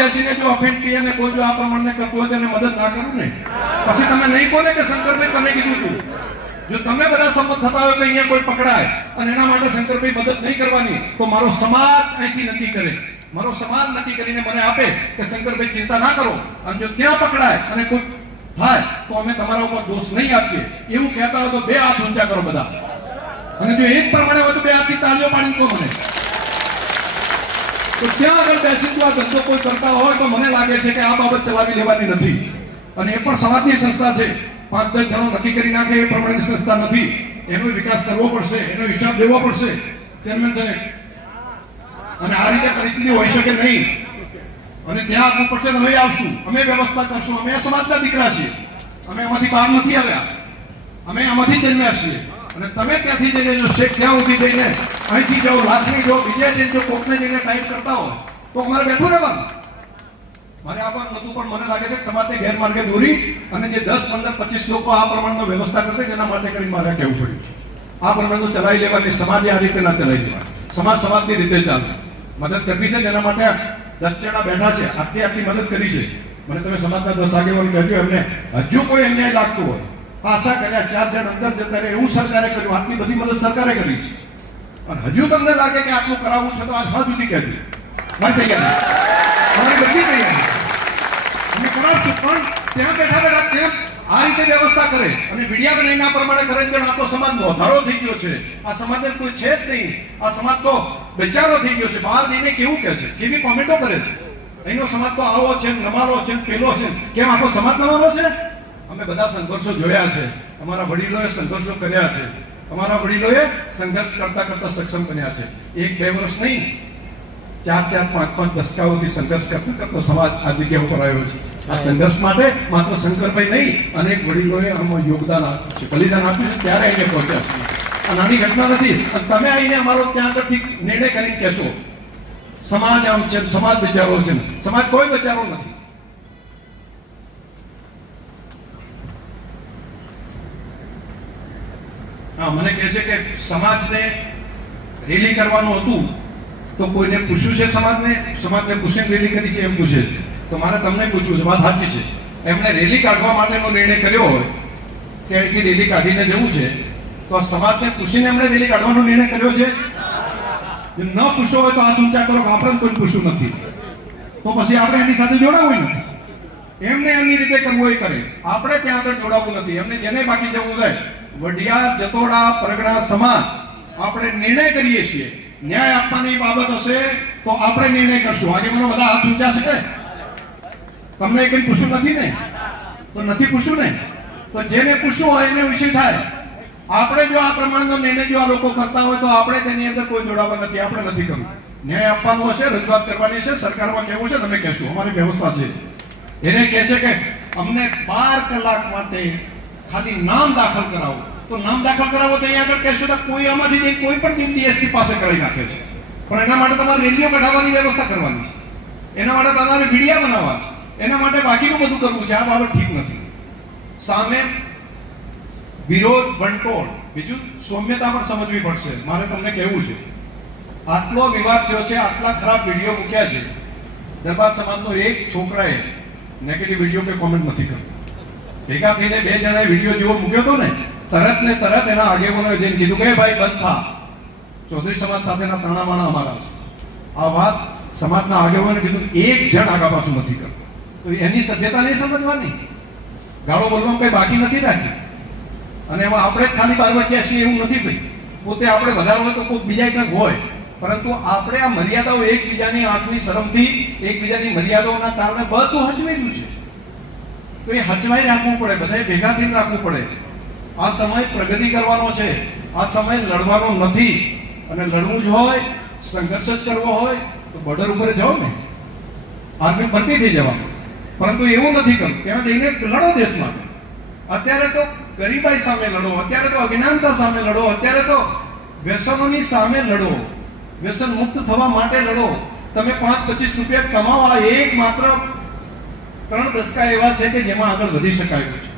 બેસીને જો અફેન્ટી અને કોઈ જો આ પ્રમાણે કરતું હોય તેને મદદ ના કરું ને, પછી તમે નહીં કોને કે શંકરભાઈ તમે કીધું હતું. જો તમે બધા સંમત થતા હોય કે અહીંયા કોઈ પકડાય અને એના માટે શંકરભાઈ મદદ નહીં કરવાની, તો મારો સમાજ અહીંથી નક્કી કરે, મારો સમાજ નક્કી કરીને મને આપે કે શંકરભાઈ ચિંતા ના કરો, અને જો ત્યાં પકડાય અને કોઈ થાય તો અમે તમારા ઉપર દોષ નહીં આપીએ એવું કહેતા હોય તો 2 હાથ ઊંચા કરો બધા. અને જો એક પ્રમાણે હોય તો 2 હાથથી તાળીઓ પાડી કહો મને. તો ત્યાં આગળ બેસી આ ધંધો કોઈ કરતા હોય તો મને લાગે છે કે આ બાબત ચલાવી લેવાની નથી. અને એ પણ સમાજની સંસ્થા છે, 5-10 જણો નક્કી કરી નાખે એ પ્રમાણેની સંસ્થા નથી. એનો વિકાસ કરવો પડશે, એનો હિસાબ દેવો પડશે ચેરમેન સાહેબ. અને આ રીતે પરિસ્થિતિ હોઈ શકે નહીં. અને ત્યાં આપવું પડશે, અમે આવશું, અમે વ્યવસ્થા કરશું. અમે સમાજના દીકરા છીએ, અમે આમાંથી બહાર નથી આવ્યા, અમે આમાંથી જન્મ્યા છીએ. અને તમે ત્યાંથી જઈને જો શેખ ત્યાં ઉભી જઈને અહીંથી જાઓ લાખની જો બીજે જઈને જો કોકને જઈને ટાઈપ કરતા હોય તો અમારે બેઠું રહેવાનું. મારે આવવાનું નતું, પણ મને લાગે છે કે સમાજને ગેરમાર્ગે દોરી અને જે 10-15-25 લોકો આ પ્રમાણમાં વ્યવસ્થા કરશે તેના માટે કરી મારે કહેવું પડ્યું છે. આ પ્રમાણે તો ચલાવી લેવાની, સમાજે આ રીતે ના ચલાવી લેવાની. સમાજ સમાજની રીતે ચાલે. મદદ કરવી છે જેના માટે 10 જણા બેઠા છે, આટલી મદદ કરી છે. મને તમે સમાજના 10 આગેવાનો કહેજો, એમને હજુ કોઈ અન્યાય લાગતું હોય, આશા કર્યા 4 જણ અંદર જતા રહે એવું સરકારે કર્યું, આટલી બધી મદદ સરકારે કરી છે. અને હજુ તમને લાગે કે આટલું કરાવવું છે તો આજ હા જુદી કહેજો મારી તૈયારી, અમારી બધી તૈયારી અમે કરાવશું. પણ ત્યાં બેઠા ત્યાં આ રીતે વ્યવસ્થા કરે અને મીડિયા બનાવીને આ પ્રમાણે કરે છે. આપણો સમાજ વધારો થઈ ગયો છે, આ સમાજને કોઈ છે જ નહીં. આ સમાજ તો બેચારો થઈ ગયો છે. બહાર જઈને કેવું કહે છે, કેવી કોમેન્ટો કરે છે, અહીંનો સમાજ તો આવો છે, નમાલો છે, પેલો છે. કેમ આખો સમાજ નમાલો છે? અમે બધા સંઘર્ષો જોયા છે, અમારા વડીલોએ સંઘર્ષો કર્યા છે, અમારા વડીલોએ સંઘર્ષ કરતા કરતા સક્ષમ બન્યા છે. 1-2 વર્ષ નહીં, 4-5 દશકાઓથી સંઘર્ષ કરતા કરતા સમાજ આ જગ્યા ઉપર આવ્યો છે. આ સંઘર્ષ માટે માત્ર શંકરભાઈ નહીં, અનેક વડીલોએ આમાં યોગદાન આપ્યું છે, બલિદાન આપ્યું છે, ત્યારે અહીંયા પહોંચ્યા છે. આ નાની ઘટના નથી. અને તમે આવીને અમારો ત્યાં આગળથી નિર્ણય કરીને કહેશો સમાજ આમ છે, સમાજ વિચારો છે. સમાજ કોઈ વિચારો નથી. હા, મને કહે છે કે સમાજને રેલી કરવાનું હતું તો કોઈને પૂછ્યું છે? સમાજને પૂછીને રેલી કરી છે એમ પૂછે છે. તો મારે તમને પૂછવું છે, વાત સાચી છે. એમણે રેલી કાઢવા માટેનો નિર્ણય કર્યો હોય કે અહીંથી રેલી કાઢીને જવું છે, તો આ સમાજને પૂછીને એમણે રેલી કાઢવાનો નિર્ણય કર્યો છે? ન પૂછ્યો હોય તો હાથ ઊંચા કરો કે આપણે કોઈ પૂછ્યું નથી, તો પછી આપણે એની સાથે જોડાવું નથી. એમને એમની રીતે કરવું હોય કરે, આપણે ત્યાં આગળ જોડાવવું નથી. એમને જેને બાકી જવું હોય, વડિયા જતોડા પરગણા સમાજ આપણે નિર્ણય કરીએ છીએ. ન્યાય આપવાની બાબત હશે તો આપણે નિર્ણય કરશું. આજે મને બધા હાથ ઊંચા છે, તમને કંઈ પૂછ્યું નથી ને? તો નથી પૂછ્યું ને, તો જેને પૂછવું હોય એને વિષય થાય. આપણે જો આ પ્રમાણનો નિર્ણય જો આ લોકો કરતા હોય તો આપણે તેની અંદર કોઈ જોડાવા નથી, આપણે નથી કરવું. ન્યાય આપવાનો હશે, રજૂઆત કરવાની છે, સરકારમાં કહેવું છે, તમે કહેશું, અમારી વ્યવસ્થા છે. એને કહે છે કે અમને 12 કલાક માટે ખાલી નામ દાખલ કરાવો, તો નામ દાખલ કરાવો તો અહીંયા આગળ કહેશો તો કોઈ આમાંથી કોઈ પણ ડીએસપી પાસે કરી નાખે છે. પણ એના માટે તમારે રેલીઓ કઢાવવાની વ્યવસ્થા કરવાની છે, એના માટે તમારે મીડિયા બનાવવા છે, એના માટે બાકીનું બધું કરવું છે. આ બાબત ઠીક નથી. સામે વિરોધ વંટોળ, બીજું સૌમ્યતા પણ સમજવી પડશે. મારે તમને કહેવું છે, આટલો વિવાદ થયો છે, આટલા ખરાબ વિડીયો મૂક્યા છે. દરબાર સમાજનો એક છોકરાએ નેગેટિવ વિડીયો કે કોમેન્ટ નથી કર્યો. ભેગા થઈને 2 જણાએ વિડીયો જેવો મૂક્યો હતો ને, તરત એના આગેવાનોએ જઈને કીધું કે ભાઈ બંધ થા, ચૌધરી સમાજ સાથેના તાણાવાણા અમારા છે. આ વાત સમાજના આગેવાનોએ કીધું, એક જણ આગા પાછું નથી કરતો. તો એની સભ્યતા નહીં સમજવાની, ગાળો બોલવામાં કઈ બાકી નથી રાખી. અને એમાં આપણે જ ખાલી 12 વાગ્યા છીએ એવું નથી ભાઈ. પોતે આપણે વધારે હોય તો કોઈ બીજા કંઈક હોય, પરંતુ આપણે આ મર્યાદાઓ એકબીજાની આંખની શરમથી, એકબીજાની મર્યાદાઓના કારણે બધું હચવાયેલું છે. તો એ હચવાઈ રાખવું પડે, બધાએ ભેગા થઈને રાખવું પડે. આ સમય પ્રગતિ કરવાનો છે, આ સમય લડવાનો નથી. અને લડવું જ હોય, સંઘર્ષ જ કરવો હોય તો બોર્ડર ઉપર જાઓ ને, આર્મી ભરતી થઈ જવાનું. પરંતુ એવું નથી કરવું, ત્યાં જઈને લડો દેશ માટે. અત્યારે તો ગરીબાઈ સામે લડો, અત્યારે તો અજ્ઞાનતા સામે લડો, અત્યારે તો વ્યસનોની સામે લડો, વ્યસન મુક્ત થવા માટે લડો. તમે 5-25 રૂપિયા કમાવો, આ એક માત્ર 3 દશકા એવા છે કે જેમાં આગળ વધી શકાય છે.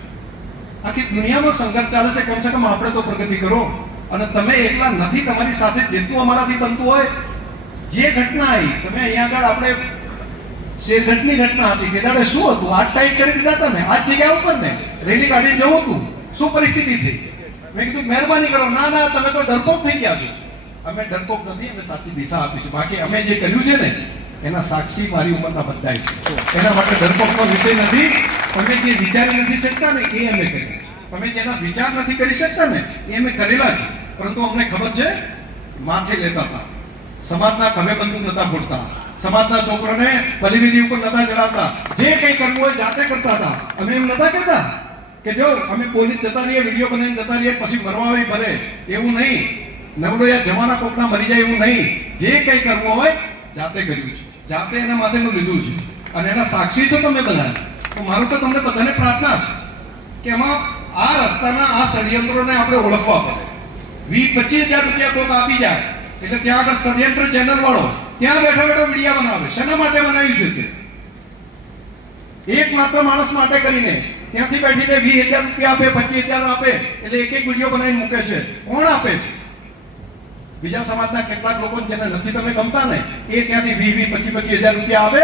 આખી દુનિયામાં સંઘર્ષ ચાલે છે, કમસે કમ આપણે તો પ્રગતિ કરો. અને તમે એકલા નથી, તમારી સાથે જેટલું અમારાથી બનતું હોય, જે ઘટના આવી, તમે અહીંયા આગળ આપણે શેરગઢની ઘટના હતી. તે દાડે શું હતું? આજ ટાઈટ કરી દીધા હતા ને, આજ જગ્યા ઉપર ને રેલી કાઢી જવું હતું. શું પરિસ્થિતિ થઈ? મેં કીધું મહેરબાની કરો. ના ના, તમે તો ડરપોક થઈ ગયા છો. અમે ડરપોક નથી, અમે સાચી દિશા આપીશું. બાકી અમે જે કર્યું છે ને એના સાક્ષી મારી ઉંમરના બધા છે. એના માટે ડરપોકનો વિષય નથી. તમે જે વિચારી નથી શકતા ને એ અમે કરીએ. તમે જેના વિચાર નથી કરી શકતા ને એ અમે કરેલા છે. પરંતુ અમને ખબર છે, માથે લેતા હતા, સમાજના ખભે બંદૂક નતા ફોડતા, સમાજના છોકરાને બલિવેદી ઉપર નતા ચડાવતા. જે કંઈ કરવું હોય જાતે કરતા હતા. અમે એમ નતા કહેતા કે જો અમે પોલીસ જતા રહીએ, વિડીયો બનાવીને જતા રહીએ, પછી મરવા આવી ભરે, એવું નહીં. નવડો યા જવાના કોકના મરી જાય એવું નહીં. જે કંઈ કરવું હોય જાતે કર્યું છે, જાતે એના માટેનું લીધું છે અને એના સાક્ષી છો તમે બધા. તો મારું તો તમને બધાને પ્રાર્થના છે કે એમાં આ રસ્તાના આ ષડયંત્રોને આપણે ઓળખવા પડે. 20-25 હજાર રૂપિયા કોક આપી જાય એટલે ત્યાં આગળ ષડયંત્ર ચેનલ વાળો ત્યાં બેઠો બેઠો વિડીયો બનાવે. શેના માટે બનાવ્યું છે તે? એક માત્ર માણસ માટે કરીને ત્યાંથી બેઠીને 20,000 રૂપિયા આપે, 25,000 આપે એટલે એક એક વિડીયો બનાવીને મૂકે છે. કોણ આપે છે? બીજા સમાજના કેટલાક લોકો જેને નથી તમે ગમતા ને એ ત્યાંથી 20-25 રૂપિયા આવે.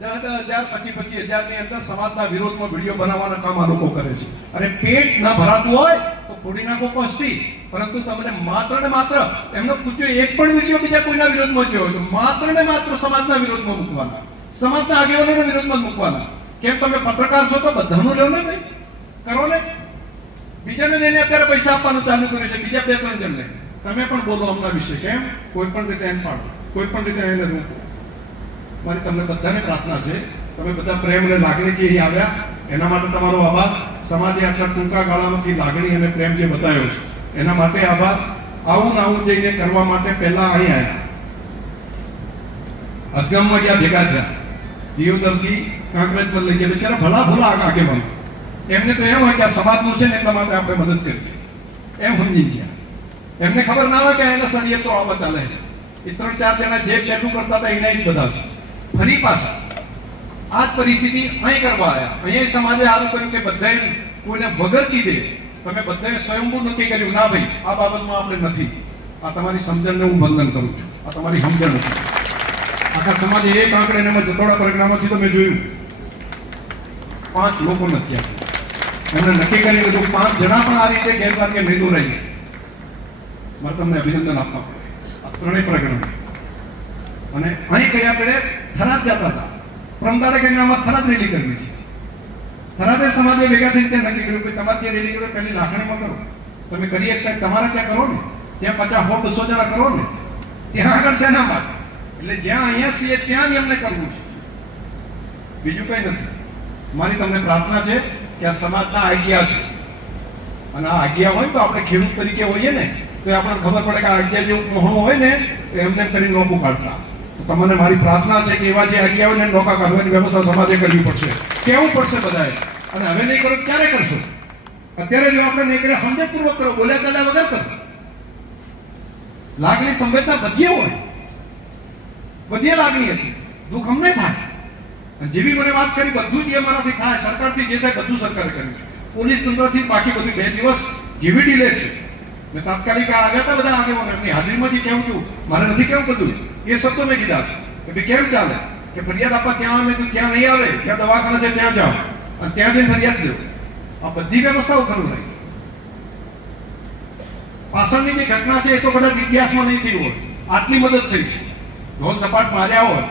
10,000, 25,000 ની અંદર સમાજના વિરોધમાં વિડીયો બનાવવાના કામ આ લોકો કરે છે. અને પેટ ન ભરાતું હોય તો ફોડી નાખો કોસ્તી. પરંતુ તમને માત્ર ને માત્ર એમનો પૂછ્યો એક પણ વિડીયો બીજા કોઈના વિરોધમાં જોયો તો માત્ર ને માત્ર સમાજના વિરોધમાં મૂકવાના, સમાજના આગેવાનોના વિરોધમાં મૂકવાના. કેમ તમે પત્રકાર છો તો બધાનું લો ને ભાઈ, કરો ને. બીજાને લઈને અત્યારે પૈસા આપવાનું ચાલુ કર્યું છે, બીજા 2-3 જણને. તમે પણ બોલો હમણાં વિશે. કેમ? કોઈ પણ રીતે એમ પાડો, કોઈ પણ રીતે એને રોકો. મારી તમને બધાને પ્રાર્થના છે, તમે બધા પ્રેમ અને લાગણીથી અહીં આવ્યા એના માટે તમારો આભાર. સમાજે આટલા ટૂંકા ગાળામાંથી લાગણી અને પ્રેમ જે બતાવ્યો છે એના માટે આભાર. આવું ને આવું જઈને કરવા માટે પહેલા અહીં આવ્યા, અદગમમાં ગયા, ભેગા થયા, દિયોદરથી કાંકરેજ પર લઈ ગયા. બિચારા ભલા ભલા આગેવાન. એમને તો એમ હોય કે આ સમાજનું છે ને એટલા માટે આપણે મદદ કરીએ એમ સમજી ગયા. એમને ખબર ના હોય કે એના ષડયંત્રો આવા ચાલે છે. એ 3-4 જણા જે પહેલું કરતા હતા એના જ બધા છે. ફરી પાછા આ જ પરિસ્થિતિ અહીં કરવા આવ્યા. અહીંયા સમાજે સારું કર્યું કે બધાએ કોઈને વગર કીધે તમે બધાએ સ્વયંભૂ નક્કી કર્યું, ના ભાઈ આ બાબતમાં આપણે નથી. આ તમારી સમજણને હું વંદન કરું છું. આ તમારી સમજણ નથી. આખા સમાજે એક આંકડે એમાં જતોડા પરગણામાંથી તમે જોયું 5 લોકો નથી આપ્યા. એમણે નક્કી કરી લીધું 5 જણા પણ આ રીતે ગેરમાર્ગે નહીં દોરાઈને. મારે તમને અભિનંદન આપવા પડે. આ 3 પરગણા અને અહીં કર્યા પેડે થરાદ જતા હતા. પ્રમદાડે કહીને આમાં થરાદ રેલી કરવી છે. થરાદે સમાજે ભેગા થઈને ત્યાં નક્કી કર્યું કે તમારે ત્યાં રેલી કરો પહેલી લાખણીમાં કરો. તમે કરી એક તમારે ત્યાં કરો ને, ત્યાં 50-100-200 જણા કરો ને, ત્યાં આગળ શેના માટે? એટલે જ્યાં અહીંયા છીએ ત્યાં જ એમને કરવું છે, બીજું કઈ નથી. મારી તમને પ્રાર્થના છે કે આ સમાજના આજ્ઞા છે અને આ આજ્ઞા હોય તો આપણે ખેડૂત તરીકે હોઈએ ને તો આપણને ખબર પડે કે આ આજ્ઞા જેવું મોહણું હોય ને તો એમને કરી નોકું કાઢતા. તો તમને મારી પ્રાર્થના છે કે એવા જે આજ્ઞા હોય ને નોકા કાઢવાની વ્યવસ્થા સમાજે કરવી પડશે, કેવું પડશે બધાએ. અને હવે નહીં કરો ક્યારે કરશો? અત્યારે જો આપણે નહીં કરીએ સમજણપૂર્વક કરો, બોલ્યા ચાલ્યા વગર કરો. લાગણી સંવેદના બધી હોય, બધી લાગણી હતી, દુઃખ અમને થાય. જેવી મને વાત કરી બધું જ અમારાથી થાય, સરકારથી જે થાય બધું સરકારે કર્યું છે. પોલીસ તંત્રથી બાકી બધું 2 દિવસ જેવી ડીલે છે. મેં તાત્કાલિક આવ્યા હતા બધા આગેવાનો, એમની હાજરીમાંથી કેવું છું, મારે નથી કેવું બધું એ શબ્દો મેં કીધા છે કે ભાઈ કેમ ચાલે કે ફરિયાદ આપવા ત્યાં આવે તું ત્યાં નહીં આવે, ત્યાં દવાખાના છે ત્યાં જાઓ અને ત્યાં જઈને ફરિયાદ લો. આ બધી વ્યવસ્થાઓ ખરું રહી. પાછળની જે ઘટના છે એ તો કદાચ ઇતિહાસમાં નહીં થઈ હોય. આટલી મદદ થઈ છે, ઢોલ ધપાટ માર્યા હોય,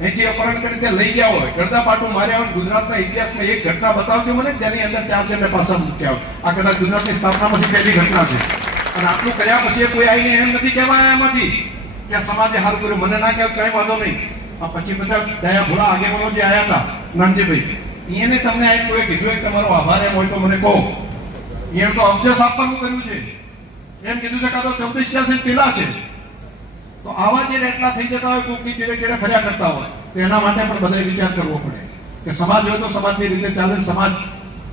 અહીંથી અપહરણ કરી ત્યાં લઈ ગયા હોય, ગરદા પાટું માર્યા હોય. ગુજરાતના ઇતિહાસમાં એક ઘટના બતાવજો મને જેની અંદર 4 જણને પાછા મૂક્યા હોય. આ કદાચ ગુજરાતની સ્થાપનામાંથી પહેલી ઘટના છે. અને આટલું કર્યા પછી કોઈ આવીને એમ નથી કહેવાય એમાંથી કે સમાજે સારું કર્યું. મને ના કહેવાય કઈ વાંધો નહીં. આ 25-50 દયા ભોળા આગેવાનો જે આવ્યા હતા નાનજીભાઈ, એને તમને આ કોઈ કીધું કે તમારો આભાર એમ હોય તો મને કહો. એને તો અબજસ આપવાનું કર્યું છે, એમ કીધું છે કાં તો 14 પેલા છે. તો આવા જે એટલા થઈ જતા હોય, કોકની ચેડે ચેડે ફર્યા કરતા હોય, તો એના માટે પણ બધાએ વિચાર કરવો પડે કે સમાજ હોય તો સમાજની રીતે ચાલે. સમાજ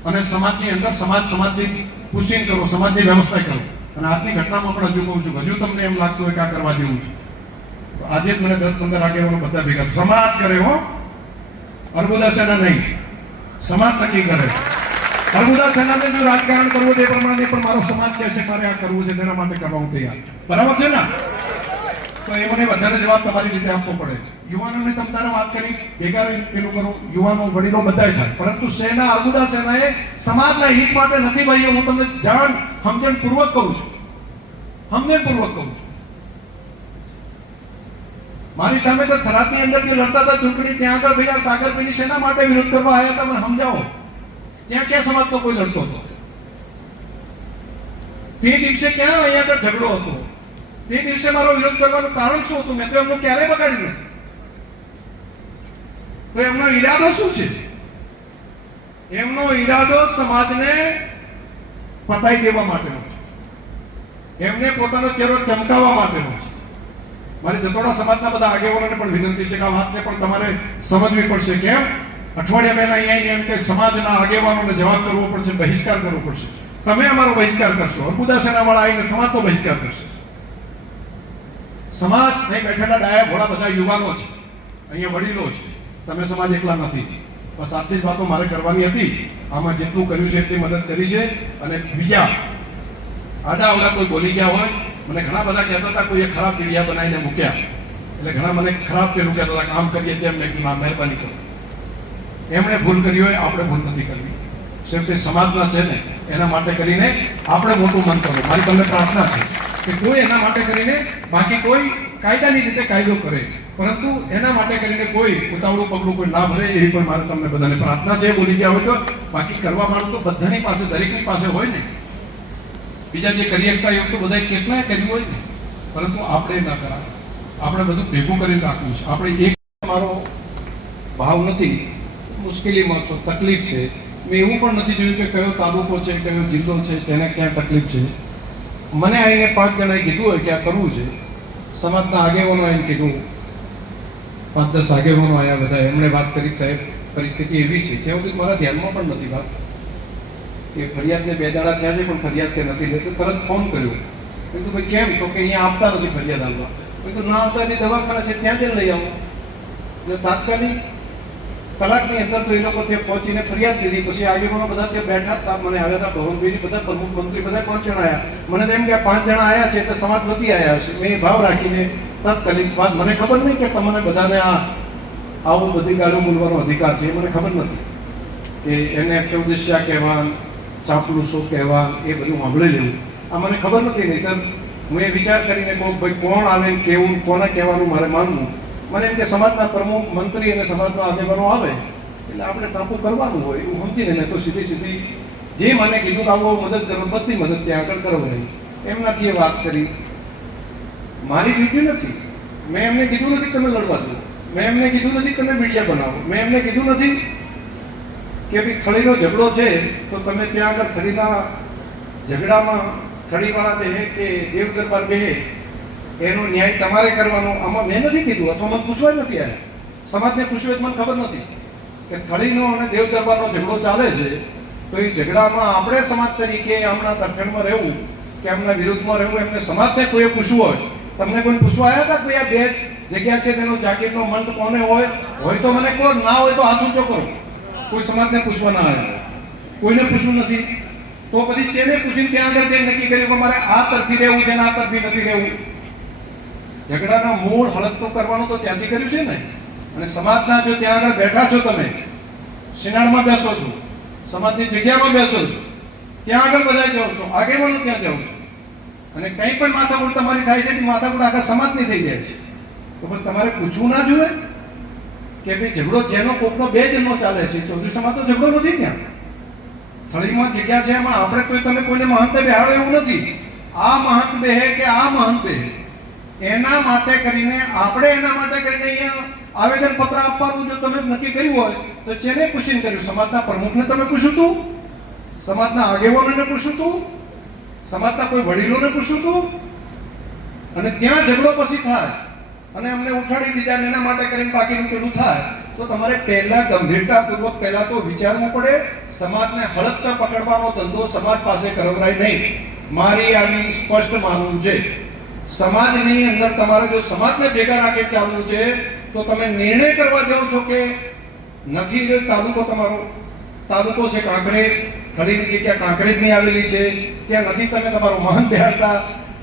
અને સમાજની અંદર સમાજની પુશિંગ કરો, સમાજની વ્યવસ્થા કરો. અને આજની ઘટનામાં પણ હજુ કહું છું, હજુ તમને એમ લાગતું હોય કે આ કરવા જેવું છે તો આજે જ મને 10-15 આગેવાનો બધા ભેગા સમાજ કરે હો, અર્બુદા સેના નહીં, સમાજ નક્કી કરે. અર્બુદા સેનાને જો રાજકારણ કરવું તે પ્રમાણે પણ મારો સમાજ કહે છે મારે આ કરવું છે તેના માટે કરવા હું તૈયાર છું. બરાબર છે ને? તો તો એ મને વધારે જવાબ તમારી રીતે આપવો પડે. યુવાનોને તમ તારે વાત કરી ભેગા રહીને પેલું કરો, યુવાનો વડીલો બધાય થાય, પરંતુ સેના અર્બુદા સેનાએ સમાજના હિત માટે નથી. ભાઈઓ, હું તમને સમજણ પૂર્વક કહું છું, સમજણપૂર્વક કહું છું. મારી સામે તો થરાદની અંદર જે લડતા હતા ચૂંટણી, ત્યાં આગળ ભાઈ આ સાગરભાઈની શેના માટે વિરોધ કરવા આવ્યા હતા, મને સમજાવો. ત્યાં ક્યાં સમાજનો કોઈ લડતો હતો? તે દિવસે ક્યાં અહીંયા આગળ ઝઘડો હતો? તે દિવસે મારો વિરોધ કરવાનું કારણ શું હતું? મેં તો એમનો ક્યારેય બગાડ્યું નથી. તો એમનો ઈરાદો શું છે? એમનો ઈરાદો સમાજને પતાઈ દેવા માટેનો છે, એમને પોતાનો ચહેરો ચમકાવવા માટેનો છે. મારી જતોડા સમાજના બધા આગેવાનોને પણ વિનંતી છે કે આ વાતને પણ તમારે સમજવી પડશે. કેમ? અઠવાડિયા પહેલા અહીંયા એમ કે સમાજના આગેવાનોને જવાબ કરવો પડશે, બહિષ્કાર કરવો પડશે. તમે અમારો બહિષ્કાર કરશો, અર્બુદા સેનાવાળા આવીને સમાજનો બહિષ્કાર કરશે. સમાજ નહીં બેઠેલા ડાયા ભોળા બધા યુવાનો છે, અહીંયા વડીલો છે, તમે સમાજ એકલા નથી. બસ આટલી જ વાતો મારે કરવાની હતી. આમાં જેટલું કર્યું છે એટલી મદદ કરી છે. અને બીજા આડા અવડા કોઈ બોલી ગયા હોય, મને ઘણા બધા કહેતા હતા કોઈએ ખરાબ વિડીયા બનાવીને મૂક્યા, એટલે ઘણા મને ખરાબ પેલું કહેતા હતા કામ કરીએ તેમ મેં કીધું મહેરબાની કરો. એમણે ભૂલ કરી હોય, આપણે ભૂલ નથી કરવી. સેફટી સમાજના છે ને, એના માટે કરીને આપણે મોટું મન કરો. મારી તમને પ્રાર્થના છે કે કોઈ એના માટે કરીને, બાકી કોઈ કાયદાની રીતે કાયદો કરે, પરંતુ એના માટે કરીને કોઈ ઉતાવળું પગલું કોઈ ના ભરે, એવી પણ મારે તમને બધાને પ્રાર્થના છે. બોલી ગયા હોય તો બાકી કરવા માંડું તો બધાની પાસે, દરેકની પાસે હોય ને. બીજા જે કરી શકતા એવું તો બધા કેટલાય કર્યું હોય ને, પરંતુ આપણે ના કરાય. આપણે બધું ભેગું કરીને રાખવું છે. આપણે એક મારો ભાવ નથી, મુશ્કેલીમાં છો, તકલીફ છે. મેં એવું પણ નથી જોયું કે કયો તાલુકો છે, કયો જિલ્લો છે, જેને ક્યાં તકલીફ છે. મને આવીને 5 જણાએ કીધું હોય કે આ કરવું છે. સમાજના આગેવાનો આવીને કીધું, 5-10 આગેવાનો આવ્યા બધા, એમણે વાત કરી સાહેબ પરિસ્થિતિ એવી છે. ત્યાં સુધી મારા ધ્યાનમાં પણ નથી વાત કે ફરિયાદને 2 દાડા થયા છે પણ ફરિયાદ કે નથી લેતો. તરત ફોન કર્યો, મેં કીધું ભાઈ કેમ? તો કે અહીંયા આપતા નથી ફરિયાદ હાલવા. મેં કીધું ના આવતા એટલે દવાખાના છે ત્યાં જ લઈ આવું. એટલે તાત્કાલિક કલાકની અંદર તો એ લોકો ત્યાં પહોંચીને ફરિયાદ લીધી. પછી આગેવાનો બધા ત્યાં બેઠા હતા, મને આવ્યા હતા ભવનભાઈ, બધા પ્રમુખ મંત્રી બધા 5 જણા આવ્યા. મને તો એમ કે 5 જણા આવ્યા છે તો સમાજ વધી આવ્યા છે. મેં ભાવ રાખીને તાત્કાલિક વાત, મને ખબર નહીં કે તમને બધાને આવું બધી ગાળો બોલવાનો અધિકાર છે, એ મને ખબર નથી કે એને ઉદ્દેશ્ય કહેવા, ચાપલુસો કહેવા, એ બધું સાંભળી લેવું આ મને ખબર નથી. નહીં તો હું એ વિચાર કરીને કહું ભાઈ કોણ આવે કેવું, કોને કહેવાનું મારે માનવું. મને એમ કે સમાજના પ્રમુખ મંત્રી અને સમાજના આગેવાનો આવે એટલે આપણે કાપું કરવાનું હોય એવું સમજીને મેં તો સીધી જે મને કીધું કે આવું મદદ કરો, બધી મદદ ત્યાં આગળ કરવાની. એમનાથી એ વાત કરી. મારી ડ્યુટી નથી. મેં એમને કીધું નથી તમે લડવા દો, મેં એમને કીધું નથી તમે મીડિયા બનાવો, મેં એમને કીધું નથી કે ભાઈ થળીનો ઝઘડો છે તો તમે ત્યાં આગળ થળીના ઝઘડામાં થળીવાળા બેહે કે દેવ દરબાર બેહે એનો ન્યાય તમારે કરવાનો. આમાં મેં નથી કીધું, અથવા મને પૂછવા જ નથી આવ્યા. સમાજને પૂછવું જ મને ખબર નથી કે થળીનો અને દેવ દરબારનો ઝઘડો ચાલે છે તો એ ઝઘડામાં આપણે સમાજ તરીકે હમણાં તરફેણમાં રહેવું કે એમના વિરુદ્ધમાં રહેવું, એમને સમાજને કોઈએ પૂછવું હોય. તમને કોઈ પૂછવા આવ્યા હતા કોઈ આ 2 જગ્યા છે તેનો જાગીરનો મંત કોને હોય તો મને કહો, ના હોય તો હાથ ઊંચો કરો. કોઈ સમાજને પૂછવા ના આવ્યા, કોઈને પૂછવું નથી. તો પછી તેને પૂછીને ત્યાં આગળ તે નક્કી કર્યું કે મારે આ તરફી રહેવું છે ને આ તરફી નથી રહેવું. ઝઘડાનો મૂળ હળગતો કરવાનું તો ત્યાંથી કર્યું છે ને. અને સમાજના જો ત્યાં આગળ બેઠા છો, તમે સિનાળમાં બેસો છો, સમાજની જગ્યામાં બેસો છો, ત્યાં આગળ બધા જાઓ છો, આગેવાનો ત્યાં જાઓ છો, અને કંઈ પણ માથાકૂટ તમારી થાય છે માથાકૂટ આખા સમાજની થઈ જાય છે. તો પછી તમારે પૂછવું ના જોઈએ કે ભાઈ ઝઘડો જેનો કોકનો 2 જણનો ચાલે છે, ચૌધરી સમાજ તો ઝઘડો નથી. ત્યાં થળીમાં જગ્યા છે, એમાં આપણે કોઈ તમે કોઈને મહંતે બેહાડો એવું નથી. આ મહંત બેહે કે આ મહંત બેહે, એના માટે કરીને આપણે એના માટે કરીને અહીંયા આવેદન પત્ર આપવાનું જો તમે નક્કી કર્યું હોય તો જેને પૂછીને કર્યું. સમાજના પ્રમુખને તમે પૂછ્યું હતું, સમાજના આગેવાનોને પૂછ્યું હતું, સમાજના કોઈ વડીલોને પૂછ્યું હતું, અને ત્યાં ઝઘડો પછી થાય અને અમને ઉઠાડી દીધા ને એના માટે કરીને બાકીનું પેલું થાય તો તમારે પહેલા ગંભીરતાપૂર્વક પહેલા તો વિચારવું પડે. સમાજને હળગતા પકડવાનો ધંધો સમાજ પાસે કરવરાય નહીં. મારી આવી સ્પષ્ટ માનવું છે. સમાજની અંદર તમારે જો સમાજને ભેગા રાખી ચાલવું છે તો તમે નિર્ણય કરવા જાઓ છો કે નથી જો તાલુકો, તમારો તાલુકો છે કાંકરેજ, થળીની જગ્યા કાંકરેજની આવેલી છે, ત્યાં નથી તમે તમારો મહંત બેહાડતા,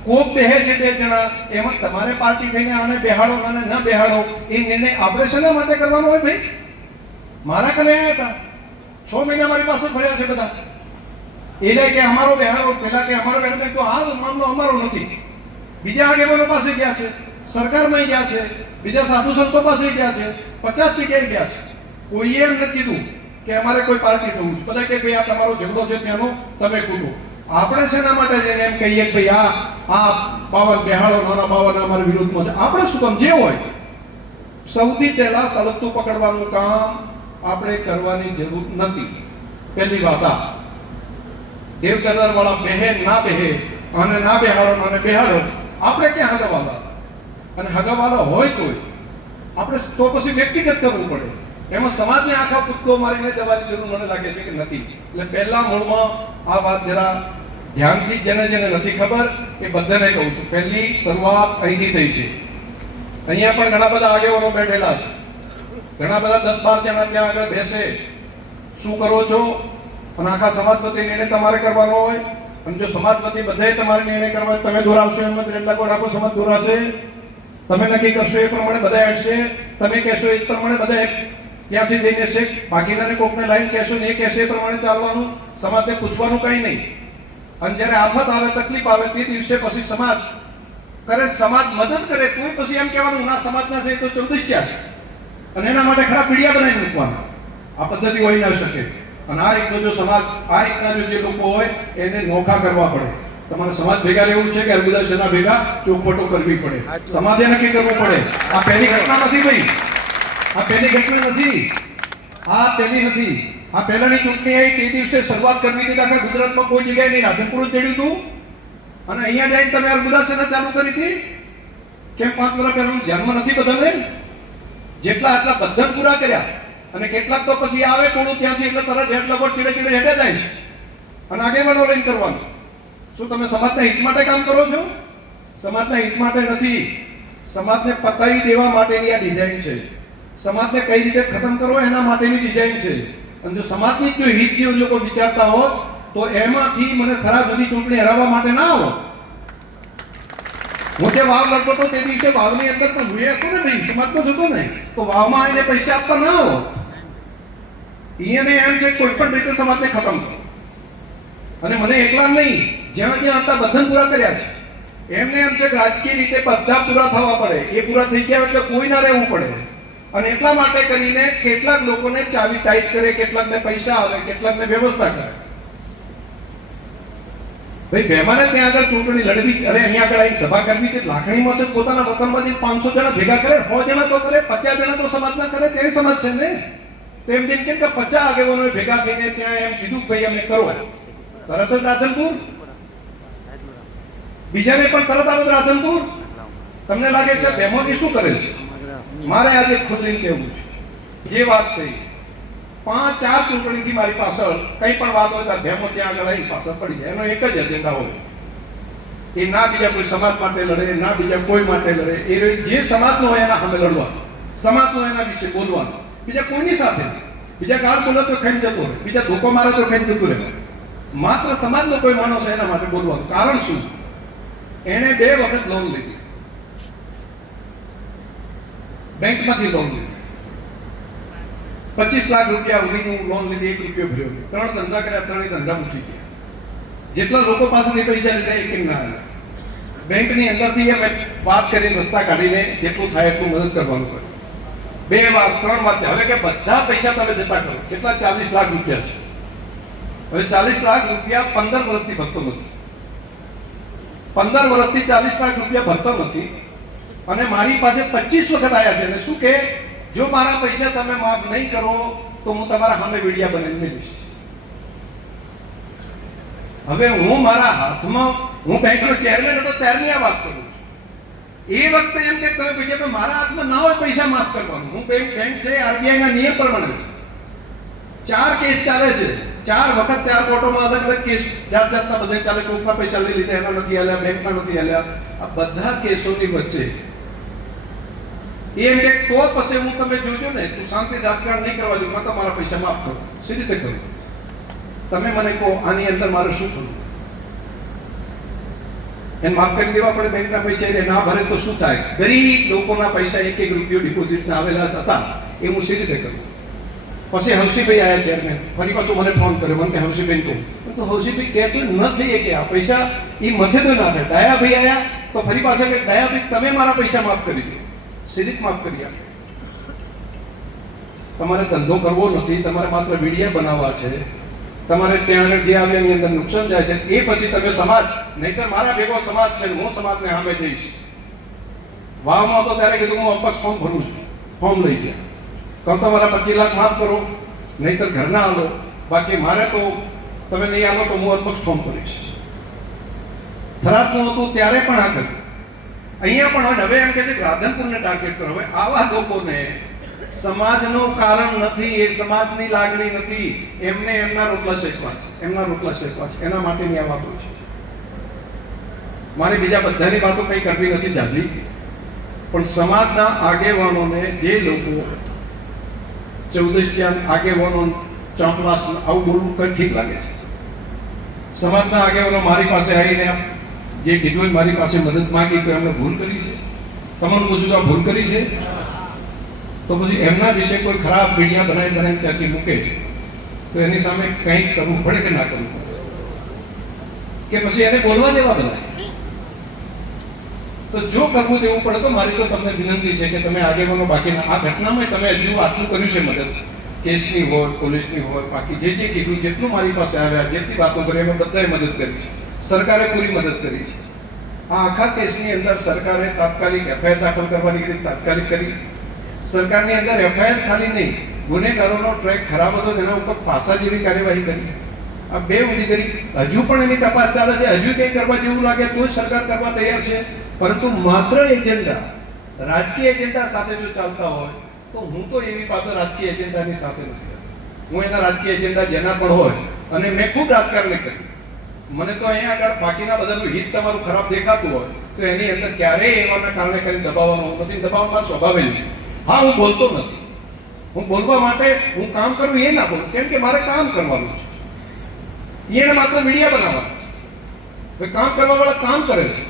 કોક બેહે છે 2 જણા, એમાં તમારે પાર્ટી થઈને આને બેહાડો અને ન બેહાડો એ નિર્ણય આપણે શેના માટે કરવાનો હોય ભાઈ? મારા કને આવ્યા હતા 6 મહિના મારી પાસે ફર્યા છે બધા. એટલે કે અમારો બેહાડો, પેલા કે અમારો બેહાડો, તો આ મામલો અમારો નથી. બીજા આગેવાનો પાસે ગયા છે, સરકારમાં ગયા છે, બીજા સાધુ સંતો પાસે ગયા છે, 50 જગ્યાએ ગયા છે. કોઈએ એમ નથી કીધું કે અમારે કોઈ પાર્ટી થવું છે. બધા કે ભાઈ આ તમારો ઝઘડો છે ત્યાંનો તમે કૂદો. આપણે શેના માટે જઈને એમ કહીએ કે ભાઈ આ બાવન બેહાડો, નાના બાવન અમારા વિરુદ્ધમાં છે? આપણે શું કામ? જે હોય સૌથી પહેલા સળગતું પકડવાનું કામ આપણે કરવાની જરૂર નથી. પહેલી વાત આ દેવકદર વાળા બેહે ના બેહે અને ના બેહાડો અને બેહાડો, આપણે ક્યાં હગાવાલા? અને હગાવાલા હોય તો આપણે તો પછી વ્યક્તિગત કરવું પડે. એમાં સમાજને આખા કૂદકો મારીને જવાની જરૂર મને લાગે છે કે નથી. એટલે પહેલા મૂળમાં આ વાત જરા ધ્યાનથી, જેને નથી ખબર એ બધાને કહું છું, પહેલી શરૂઆત અહીંથી થઈ છે. અહીંયા પણ ઘણા બધા આગેવાનો બેઠેલા છે, ઘણા બધા 10-12 જણા ત્યાં આગળ બેસે, શું કરો છો? અને આખા સમાજ વતી નિર્ણય તમારે કરવાનો હોય. અને જો સમાજ વતી બધાએ તમારે નિર્ણય કરવા હોય, તમે દોરાવશો એમ એટલા કોઈ આખો સમાજ દોરાશે, તમે નક્કી કરશો એ પ્રમાણે બધા હેડશે, તમે કહેશો એ પ્રમાણે બધા ત્યાંથી જઈને છે. બાકીનાને કોકને લાઈન કહેશો ને એ કહેશે એ પ્રમાણે ચાલવાનું, સમાજને પૂછવાનું કંઈ નહીં. અને જ્યારે આફત આવે, તકલીફ આવે તે દિવસે પછી સમાજ કરે, સમાજ મદદ કરે, કોઈ પછી એમ કહેવાનું ના સમાજના છે તો 14 છે અને એના માટે ખરાબ પીડિયા બનાવી મૂકવાના. આ પદ્ધતિ હોઈ ન શકે. અને આ રીતનો જો સમાજ, આ રીતના જો જે લોકો હોય એને નોખા કરવા પડે. તમારે સમાજ ભેગા રહેવું છે કે અરબુદા સેના ભેગા ચોખવટો કરવી પડે, સમાજે નક્કી કરવું પડે. આ પહેલી ઘટના નથી ભાઈ, આ પહેલી ઘટના નથી, આ પહેલી નથી. આ પહેલાની ચૂંટણી આવી તે દિવસે શરૂઆત કરવી હતી. આખા ગુજરાતમાં કોઈ જગ્યાએ નહીં, રાધનપુર જ ચડ્યું હતું. અને અહીંયા જઈને તમે અરબુદા સેના ચાલુ કરી હતી. કેમ 5 વર્ષ પહેલા જન્મ નથી બધાને? જેટલા આટલા બધા પૂરા કર્યા. અને કેટલાક તો પછી આવે કોણું ત્યાંથી એટલે તરત હેડ લગોટ ચીડે ચીડે હેડે જાય છે. અને આગેવાનો લઈને કરવાનું. શું તમે સમાજના હિત માટે કામ કરો છો? સમાજના હિત માટે નથી, સમાજને પતાવી દેવા માટેની આ ડિઝાઇન છે. સમાજને કઈ રીતે ખતમ કરો એના માટેની ડિઝાઇન છે. અને જો સમાજની જો હિત જે લોકો વિચારતા હોત તો એમાંથી મને ખરા જુદી ચૂંટણી હરાવવા માટે ના આવો. હું જે વાવ લડતો હતો તે દિવસે વાવની અંદર પણ જોઈએ હતો ને ભાઈ, સમાજનો જ હતો ને, તો વાવમાં આવીને પૈસા આપવા ના આવો. એને એમ છે કોઈ પણ રીતે સમાજને ખતમ કરો. અને મને એકલા નહીં, જ્યાં જ્યાં હતા બધા પૂરા કર્યા છે. એમને એમ છે કે રાજકીય રીતે બધા પૂરા થવા પડે, એ પૂરા થઈ ગયા એટલે કોઈ ના રહેવું પડે. અને એટલા માટે કરીને કેટલાક લોકોને ચાવી ટાઈટ કરે, કેટલાકને પૈસા આવે, કેટલાકને વ્યવસ્થા કરે. ભાઈ બેમાને ત્યાં આગળ ચૂંટણી લડવી, અરે અહીંયા આગળ આવી સભા કરવી કે લાખણીમાં છે, પોતાના વતનમાંથી 500 જણા ભેગા કરે, 100 જણા તો કરે, 50 જણા તો સમાજના કરે, તે સમાજ છે ને. તો એમ જેમ કે 50 આગેવાનોએ ભેગા થઈને ત્યાં એમ કીધું ભાઈ અમે કરો, તરત જ રાધનપુર. બીજાને પણ તરત આવે રાધનપુર. તમને લાગે છે બેમોની શું કરે છે? મારે આજે ખુદીને કહેવું છે જે વાત છે. 5-4 ચૂંટણીથી મારી પાછળ કંઈ પણ વાત હોય ત્યારે ભેમો ત્યાં આગળ આવીને પાછળ પડી જાય. એનો એક જ એજન્ડા હોય, એ ના બીજા કોઈ સમાજ માટે લડે, ના બીજા કોઈ માટે લડે. એ જે સમાજનો હોય એના સામે લડવાનું, સમાજનો એના વિશે બોલવાનું, બીજા કોઈની સાથે. બીજા ગાળ બોલે તો ખાઈને જતો રહે, બીજા ધોકો મારે તો ખાઈને જતું રહે. માત્ર સમાજનો કોઈ માણસ છે એના માટે બોલવાનું. કારણ શું? એને 2 વખત લોન લીધી, બેંકમાંથી લોન લીધી, 25 લાખ રૂપિયા સુધીનું લોન લીધી, 1 રૂપિયો ભર્યો નહીં. 3 ધંધા કર્યા, 3 ધંધા ઉઠી ગયા. જેટલા લોકો પાસેથી પૈસા લીધા એક ના આવ્યા. બેંકની અંદરથી મેં વાત કરીને રસ્તા કાઢીને જેટલું થાય એટલું મદદ કરવાનું કર્યું. 2 વાર 3 વાર. હવે કે બધા પૈસા તમે જતા કરો. કેટલા? 40 લાખ રૂપિયા છે. હવે 40 લાખ રૂપિયા 15 વર્ષથી ભરતો નથી. 15 વર્ષથી 40 લાખ રૂપિયા ભરતો નથી. અને મારી પાસે 25 વખત આવ્યા છે. અને શું કે જો મારા પૈસા તમે માફ નહીં કરો તો હું તમારા સામે વિડિયા બનાવીને મેળવીશ. હવે હું મારા હાથમાં, હું બેંકનો ચેરમેન હતો ત્યારની આ વાત કરું છું. એ વખતે એમ કે તમે પૈસા, પણ મારા હાથમાં ના હોય પૈસા માફ કરવાનું. હું બેંક છે આરબીઆઈના નિયમ પ્રમાણે છે. 4 કેસ ચાલે છે, 4 વખત 4 કોર્ટોમાં અલગ અલગ કેસ જાતના બધે ચાલે. કોકના પૈસા લઈ લીધા, એના નથી હાલ્યા, બેંકના નથી હાલ્યા. આ બધા કેસોની વચ્ચે એમ કે તો પછી હું તમે જોજો ને, તું શાંતિ રાજકારણ નહીં કરવા દઉં, તમારા પૈસા માફ કરો. સી રીતે કરું? તમે મને કહો આની અંદર મારે શું કરવું? એને માફ કરી દેવા પડે બેંકના પૈસા, એટલે ના ભરે તો શું થાય? ગરીબ લોકોના પૈસા એક એક રૂપિયો ડિપોઝિટના આવેલા હતા, એ હું સી રીતે કરું? પછી હંસીભાઈ આવ્યા ચેરમેન, ફરી પાછું મને ફોન કર્યો, મને કે હંસીભાઈ કહું તો હંસીભાઈ કહેતું ન થઈએ કે આ પૈસા એ મથે તો ના થાય. દયાભાઈ આવ્યા તો ફરી પાછા કે દયાભાઈ તમે મારા પૈસા માફ કરી દો, સીધી માફ કરી આપે. તમારે ધંધો કરવો નથી, તમારે માત્ર વિડીયા બનાવવા છે. તમારે ત્યાં આગળ જે આવે એની અંદર નુકસાન જાય છે એ પછી તમે સમાજ, નહીતર મારા ભેગો સમાજ છે, હું સમાજને સામે જઈશ. વાવમાં તો ત્યારે કીધું હું અપક્ષ ફોર્મ ભરું છું, ફોર્મ લઈ ગયા. કહું તો મારા 25 લાખ માફ કરો, નહીતર ઘરના આલો, બાકી મારે તો તમે નહીં આલો તો હું અપક્ષ ફોર્મ કરીશ. થરાદનું હતું ત્યારે પણ આ કર્યું, અહીંયા પણ હવે એમ કે છે કે રાધનપુરને ટાર્ગેટ કરો. હવે આવા લોકોને સમાજનું કારણ નથી, એ સમાજની લાગણી નથી, એમને એમના રોટલા શેકવા છે, એમના રોટલા શેકવા છે, એના માટેની આ વાતો છે. મારે બીજા બધાની વાતો કંઈ કરવી નથી જાજી, પણ સમાજના આગેવાનોને જે લોકો 14 આગેવાનો ચાંપલાસ આવું બોલવું કંઈ ઠીક લાગે છે? સમાજના આગેવાનો મારી પાસે આવીને જે કીધું મારી પાસે મદદ માંગી તો એમને ભૂલ કરી છે? તમને પૂછું તો ભૂલ કરી છે? તો પછી એમના વિશે કોઈ ખરાબ મીડિયા બનાવીને ત્યાંથી મૂકે તો એની સામે કંઈક કરવું પડે કે ના કરવું પડે? કે પછી એને બોલવા દેવા બધા? તો જો કરવું દેવું પડે તો મારી તો તમને વિનંતી છે કે તમે આગેવાનો બાકીના આ ઘટનામાં તમે હજુ આટલું કર્યું છે મદદ, કેસની હોય, પોલીસની હોય, બાકી જે કીધું જેટલું મારી પાસે આવ્યા, જેટલી વાતો કરી એમાં બધાએ મદદ કરી છે. સરકારે પૂરી મદદ કરી છે. આ આખા કેસની અંદર સરકારે તાત્કાલિક એફઆઈઆર દાખલ કરવાની કીધી, તાત્કાલિક કરી. સરકારની અંદર એફઆઈઆર ખાલી નહીં, ગુનેગારોનો ટ્રેક ખરાબ હતો તેના ઉપર પાસા જેવી કાર્યવાહી કરી. આ બે ઊંધી કરી. હજુ પણ એની તપાસ ચાલે છે. હજુ કંઈ કરવા જેવું લાગે તો સરકાર કરવા તૈયાર છે, પરંતુ માત્ર એજન્ડા, રાજકીય એજન્ડા સાથે જો ચાલતા હોય તો હું તો એવી બાબત રાજકીય એજન્ડાની સાથે નથી. હું એના રાજકીય એજન્ડા જેના પણ હોય, અને મેં ખૂબ રાજકારણ કર્યું, મને તો અહીંયા આગળ બાકીના બધાનું હિત તમારું ખરાબ દેખાતું હોય તો એની અંદર ક્યારેય એવાના કારણે કરી દબાવવાનું નથી. દબાવવાનો સ્વભાવ નથી. હા, હું બોલતો નથી, હું બોલવા માટે હું કામ કરું એ ના બોલું, કેમ કે મારે કામ કરવાનું છે. એને માત્ર મીડિયા બનાવવાનું છે. કામ કરવા વાળા કામ કરે છે,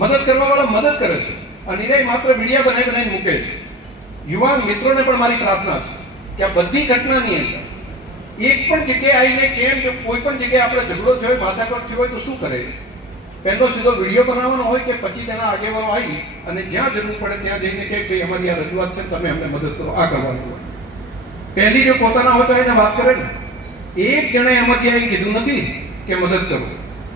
મદદ કરવા વાળા મદદ કરે છે, અને એને માત્ર મીડિયા બનાવીને મૂકે છે. યુવાન મિત્રોને પણ મારી પ્રાર્થના છે કે આ બધી ઘટનાની અંદર એક પણ જગ્યાએ આવીને કેમ, જો કોઈ પણ જગ્યાએ આપણે ઝઘડો થયો, માથાકૂટ થયો હોય તો શું કરે? પહેલો સીધો વિડીયો બનાવવાનો હોય કે પછી તેના આગેવાનો આવી અને જ્યાં જરૂર પડે ત્યાં જઈને કે ભાઈ અમારી આ રજૂઆત છે, તમે અમને મદદ કરો, આ કરવાનું હોય. પહેલી જો પોતાના હોય તો એને વાત કરે ને. એક જણાએ એમાંથી આવીને કીધું નથી કે મદદ કરો,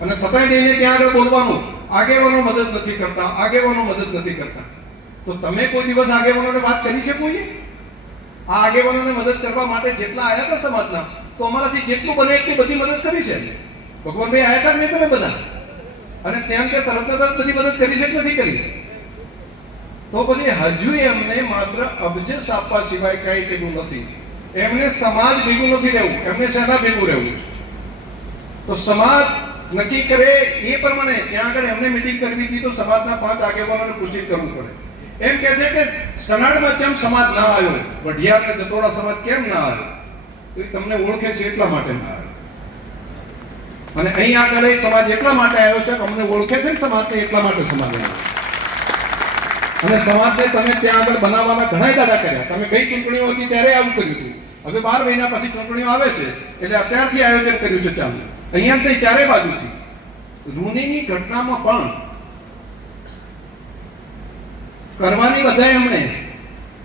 અને સતાય જઈને ત્યાં આગળ બોલવાનું આગેવાનો મદદ નથી કરતા, આગેવાનો મદદ નથી કરતા. તો તમે કોઈ દિવસ આગેવાનોને વાત કરી છે કોઈ? આ આગેવાનોને મદદ કરવા માટે જેટલા આવ્યા હતા સમાજના, તો અમારાથી જેટલું બને એટલી બધી મદદ કરી છે. ભગવાનભાઈ આવ્યા હતા નહીં તમે બધા, અને ત્યાં કે તરત બધી મદદ કરી છે કે નથી કરી? તો પછી હજુ એમને માત્ર અબજસ આપવા સિવાય કઈ કીધું નથી. એમને સમાજ ભેગું નથી રહેવું, એમને સેના ભેગું રહેવું. તો સમાજ નક્કી કરે એ પ્રમાણે ત્યાં આગળ એમને મિટિંગ કરવી હતી તો સમાજના 5 આગેવાનોને પુષ્ટિ કરવું પડે. એમ કહે છે કે સનાડમાં કેમ સમાજ ના આવ્યો, વઢિયાર કે જતોડા સમાજ કેમ ના આવ્યો? તો એ તમને ઓળખે છે એટલા માટે ના આવ્યો. અને અહીં આગળ સમાજ એટલા માટે આવ્યો છે કે અમને ઓળખે છે ને સમાજને, એટલા માટે સમાજ આવ્યો. અને સમાજને તમે ત્યાં આગળ બનાવવાના ઘણા દાડા કર્યા. તમે કઈ ચૂંટણીઓ હતી ત્યારે આવું કર્યું હતું. હવે 12 મહિના પછી ચૂંટણીઓ આવે છે એટલે અત્યારથી આયોજન કર્યું છે ચાલુ. અહીંયા તો ચારે બાજુથી રૂનીની ઘટનામાં પણ કરવાની બધા એમણે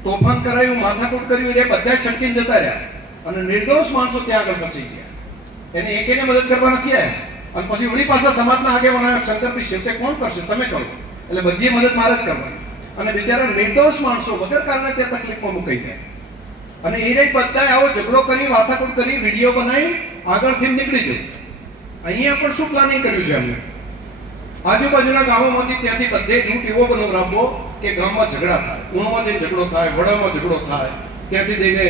તોફાન કરાયું, માથાકૂટ કર્યું, એ બધા છટકીને જતા રહ્યા, અને નિર્દોષ માણસો ત્યાં આગળ ફસી ગયા. એને એકેને મદદ કરવા નથી આવ્યા. અને પછી વળી પાછા સમાજના આગેવાનો શંકરભાઈ શેઠે કોણ કરશે? તમે કરો. એટલે બધી મદદ મારે જ કરવાની. અને બિચારા નિર્દોષ માણસો વગર કારણે તે તકલીફમાં મુકાઈ જાય. અને એ રહી બધા આવો ઝઘડો કરી, માથાકૂટ કરી, વિડીયો બનાવી આગળથી નીકળી જાય. અહીંયા પણ શું પ્લાનિંગ કર્યું છે એમને? આજુબાજુના ગામોમાંથી ત્યાંથી બધે રૂટ એવો બનાવવો કે ગામમાં ઝઘડા થાય, ઊણમાં જઈને ઝઘડો થાય, વડામાં ઝઘડો થાય, ત્યાંથી જઈને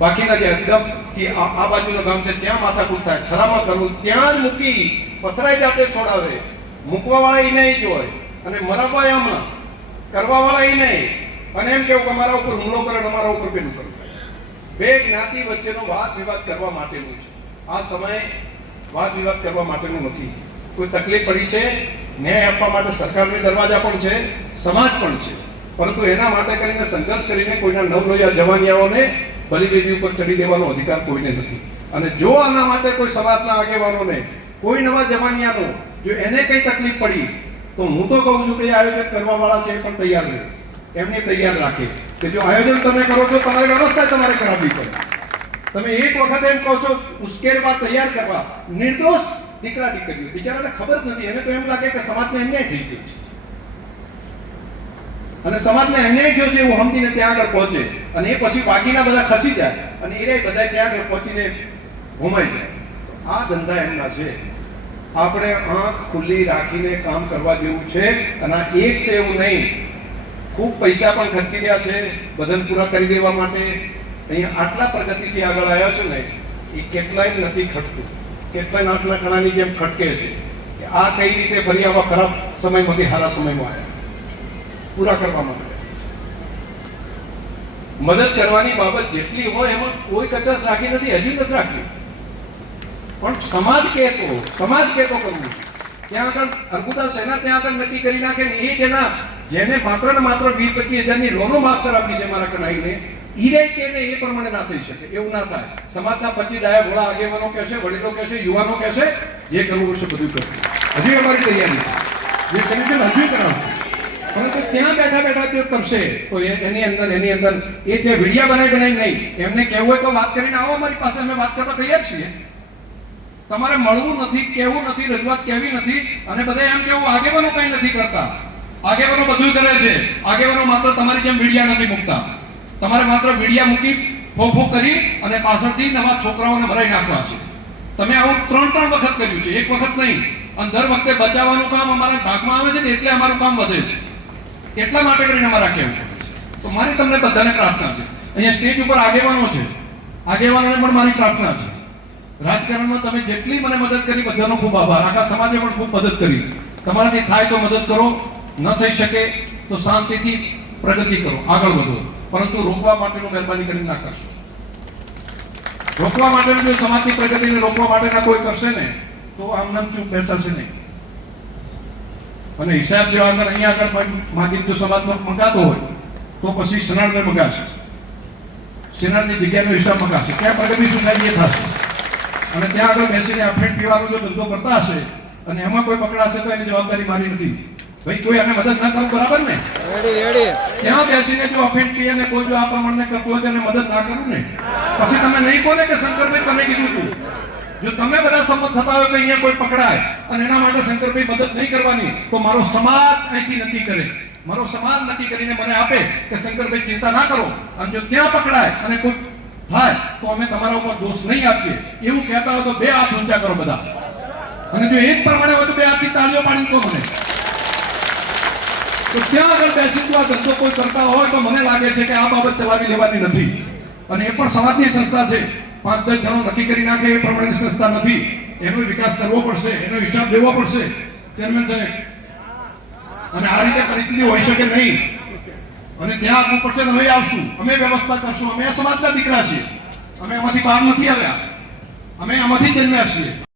બાકીના જે અદબથી આ બાજુનું ગામ છે ત્યાં માથાકૂટ થાય, થરામાં કરવું, ત્યાં જ મૂકી પથરાઈ જાતે છોડાવે. મૂકવા વાળા એ નહીં જ હોય, અને મરાવવા હમણાં કરવા વાળા એ નહીં. અને એમ કેવું કે અમારા ઉપર હુમલો કરે, અમારા ઉપર પેલું કરવું. બે જ્ઞાતિ વચ્ચેનો વાદ વિવાદ કરવા માટેનું છે. આ સમય વાદ વિવાદ કરવા માટેનું નથી. કોઈ તકલીફ પડી છે ન્યાય આપવા માટે સરકારની દરવાજા પણ છે, સમાજ પણ છે, પરંતુ એના માટે કરીને સંઘર્ષ કરીને કોઈના નવનોયા જવાનિયાઓને બલિવેદી ઉપર ચડી દેવાનો અધિકાર કોઈને નથી. અને જો આના માટે કોઈ સમાજના આગેવાનોને કોઈ નવા જવાનિયાનો જો એને કઈ તકલીફ પડી તો હું તો કહું છું કે આયોજન કરવા વાળા છે એ પણ તૈયાર રહે, એમને તૈયાર રાખે કે જો આયોજન તમે કરો છો તમારી વ્યવસ્થા તમારે કરાવવી પડે. તમે એક વખત એમ કહો છો ઉશ્કેરવા તૈયાર કરવા, નિર્દોષ દીકરા દીકરીઓ બિચારાને ખબર જ નથી, એને તો એમ લાગે કે સમાજને અન્યાય થઈ ગયો છે અને સમાજને અન્યાય થયો છે એવું સમજીને ત્યાં આગળ પહોંચે અને એ પછી બાકીના બધા ખસી જાય અને એ બધા ત્યાં આગળ પહોંચીને ઘુમાઈ જાય. આ ધંધા એમના છે. આપણે આંખ ખુલ્લી રાખીને કામ કરવા જેવું છે અને આ એક છે એવું નહીં, ખૂબ પૈસા પણ ખર્ચી રહ્યા છે બદન પૂરા કરી દેવા માટે. અહીંયા આટલા પ્રગતિથી આગળ આવ્યા છે ને એ કેટલાય નથી ખટતું, કેટલાય નાકના કણાની જેમ ખટકે છે કે આ કઈ રીતે ફરી આવા ખરાબ સમયમાંથી સારા સમયમાં આવ્યા પૂરા કરવા માટે. મદદ કરવાની બાબત જેટલી હોય એમાં કોઈ કચાશ રાખી નથી, હજી નથી રાખી, પણ સમાજ કહેતો કરવું. ત્યાં આગળ અર્બુદા સેના ત્યાં આગળ નક્કી કરી નાખે ને એ જેને માત્ર ને માત્ર 20-25 હજારની લોનો માફ કરાવી છે મારા કનાઈને ઈરે કે ને એ પ્રમાણે ના થઈ શકે, એવું ના થાય. સમાજના 25 ડાયા ભોળા આગેવાનો કહેશે, વડીલો કહેશે, યુવાનો કહેશે, જે કરવું હશે બધું કરશે. હજી અમારી તૈયારી જે કર્યું છે હજુ કરાવશે, પરંતુ ત્યાં બેઠા બેઠા તે કરશે તો એની અંદર એ જે વિડીયા બનાવી નહીં, એમને કહેવું હોય તો વાત કરીને આવો અમારી પાસે, અમે વાત કરવા તૈયાર છીએ. તમારે મળવું નથી, કહેવું નથી, રજૂઆત કહેવી નથી અને બધા એમ કેવું આગેવાનો કંઈ નથી કરતા. આગેવાનો બધું કરે છે. આગેવાનો માત્ર તમારી જેમ વિડીયા નથી મૂકતા. તમારે માત્ર વિડીયા મૂકી ફોફો કરી અને પાછળથી નવા છોકરાઓને ભરાઈ નાખવા છે. તમે આવું 3 વખત કર્યું છે, એક વખત નહીં. અને દર વખતે બચાવવાનું કામ અમારા ભાગમાં આવે છે ને એટલે અમારું કામ વધે છે. એટલા માટે કરીને અમારા કહેવું છે. તો મારી તમને બધાને પ્રાર્થના છે, અહીંયા સ્ટેજ ઉપર આગેવાનો છે, આગેવાનોને પણ મારી પ્રાર્થના છે. રાજકારણમાં તમે જેટલી મને મદદ કરી બધાનો ખૂબ આભાર. આખા સમાજે પણ ખૂબ મદદ કરી. તમારાથી થાય તો મદદ કરો, ન થઈ શકે તો શાંતિથી પ્રગતિ કરો, આગળ વધો, પરંતુ રોકવા માટેનું મહેરબાની કરીને ના કરશો. રોકવા માટેનું જો સમાજની પ્રગતિને રોકવા માટેના કોઈ કરશે ને તો આમ નામ ચૂપ બેસાશે નહીં. અને હિસાબ જો આગળ અહીંયા આગળ માગી જો સમાજમાં મંગાતો હોય તો પછી સનાડને મગાશે, સેનાની જગ્યાનો હિસાબ મગાશે, ક્યાં પ્રગતિ શું થાય એ થશે. અને ત્યાં આગળ બેસીને અફેણ પીવાનો જો ધંધો કરતા હશે અને એમાં કોઈ પકડાશે તો એની જવાબદારી મારી નથી. ભાઈ કોઈ આને મદદ ના કરું, બરાબર ને? ત્યાં બેસીને જો અફેણ પીએ ને કોઈ જો આ પ્રમાણે કરતો હોય તેને મદદ ના કરું ને, પછી તમે નહીં કહો ને કે શંકરભાઈ તમે કીધું તું. જો તમે બધા સંમત થતા હોય કે અહીંયા કોઈ પકડાય અને એના માટે શંકરભાઈ મદદ નહીં કરવાની તો મારો સમાજ અહીંથી નક્કી કરે, મારો સમાજ નક્કી કરીને મને આપે કે શંકરભાઈ ચિંતા ના કરો, અને જો ત્યાં પકડાય અને કોઈ થાય તો અમે તમારા ઉપર દોષ નહીં આપીએ એવું કહેતા હોય તો 2 હાથ ઊંચા કરો બધા. અને જો એક પ્રમાણે હોય તો 2 હાથથી તાળીઓ પાડી કહો મને. તો ત્યાં આગળ બેસી આ ધંધો કોઈ કરતા હોય તો મને લાગે છે કે આ બાબત ચલાવી લેવાની નથી. અને એ પણ સમાજની સંસ્થા છે, 5-10 જણો નક્કી કરી નાખે એ પ્રમાણેની સંસ્થા નથી. એનો વિકાસ કરવો પડશે, એનો હિસાબ લેવો પડશે ચેરમેન સાહેબ. અને આ રીતે પરિસ્થિતિ હોઈ શકે નહીં અને ત્યાં આવવું પડશે. અમે આવશું, અમે વ્યવસ્થા કરશું. અમે આ સમાજના દીકરા છીએ, અમે આમાંથી બહાર નથી આવ્યા, અમે આમાંથી જન્મ્યા છીએ.